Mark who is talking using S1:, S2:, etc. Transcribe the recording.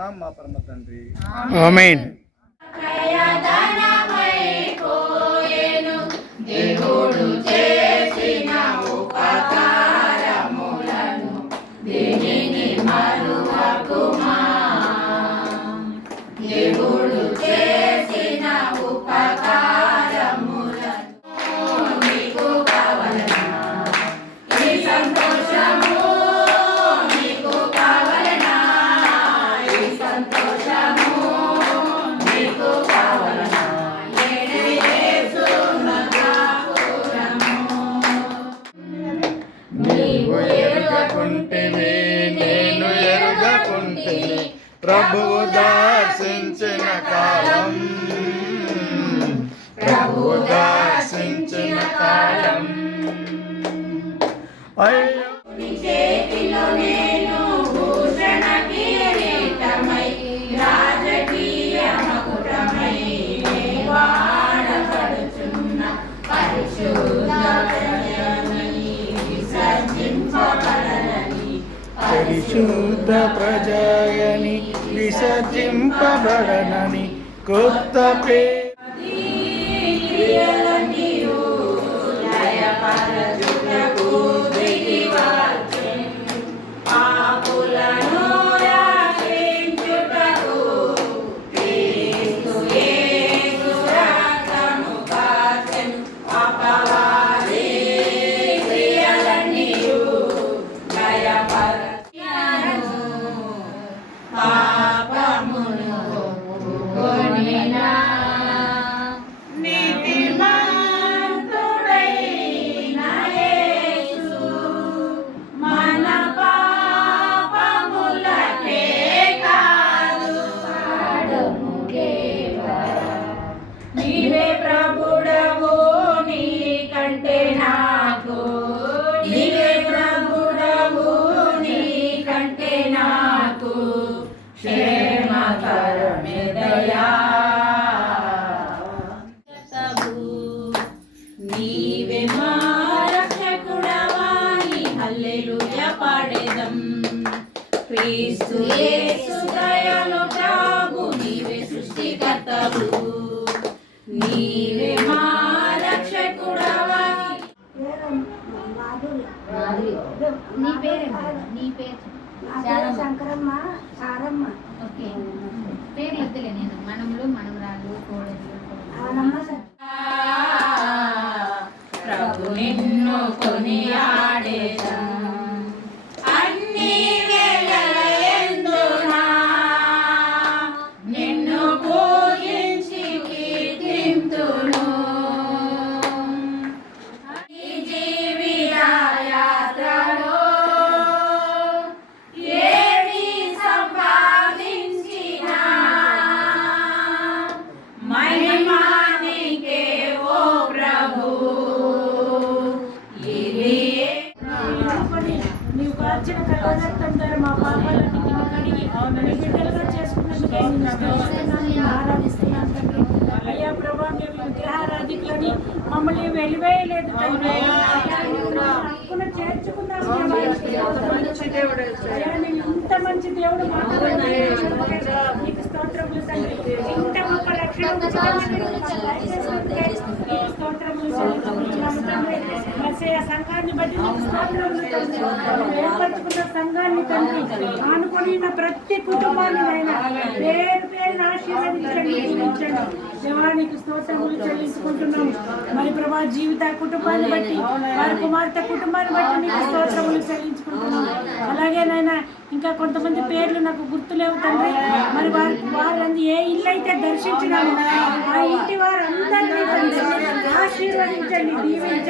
S1: వేడుకొనుచున్నాం మా పరమ తండ్రి.
S2: ఆమెన్.
S1: ప్రభువు దర్శించిన కాలం ప్రభువు దర్శించిన కాలం
S3: చేతిలో నేను భూషణ కిరీటమై రాజకీయ మకుటమై వాడబడుచున్న పరిశుద్ధ ప్రజలని విసర్జింపబడలని
S2: పరిశుద్ధ ప్రజాయని విసర్జింపబడనని కొత్త పే
S3: Bye. ప్రభుడవు నీ కంటే నాకు క్రీస్తు యేసు దయలో ప్రభు నీవే సృష్టికర్తవు నీవే మా రక్షకుడవాని.
S4: నీ నీ పేరు
S5: పేరు శంకరమ్మ సారమ్మ.
S4: ఓకే పేరు వద్దులే నేను. మనములు మనవరాలు కోడలు
S3: ప్రభు నిన్ను కొనియాడేదం
S5: కలవరక్తం ద్వారా మా పాపాలన్నింటినీ కడిగి బిడ్డలుగా చేసుకున్నందుకే ఆరాధిస్తున్నాను. అయ్యా ప్రభా మేము విగ్రహారాధికులని మమ్మల్ని వెలివేయలేదు తండ్రి. అయ్యా, నీవు నా హక్కున చేర్చుకున్నావు ప్రభా. అయ్యా, నీవు ఇంత మంచి దేవుడు మాకు నీకు స్తోత్రములు తండ్రి ఇంత గొప్ప నీకు స్తోత్రములు సంఘాన్ని బట్టి ఏర్పరచుకున్న సంఘాన్ని తండ్రి ఆనుకొని ఉన్న ప్రతి కుటుంబాన్ని ఆయన పేరు పేరు ఆశీర్వదించండి దీవించండి. దేవానికి స్తోత్రములు చెల్లించుకుంటున్నాం. మరి ప్రభా జీవిత కుటుంబాన్ని బట్టి వారి కుమార్తె కుటుంబాన్ని బట్టి నీకు స్తోత్రములు చెల్లించుకుంటున్నాం. అలాగే నాయన ఇంకా కొంతమంది పేర్లు నాకు గుర్తులేవు తండ్రి. మరి వారి వారంది ఏ ఇల్లు అయితే దర్శించినాము ఆ ఇంటి వారందరినీ ఆశీర్వదించండి దీవించండి.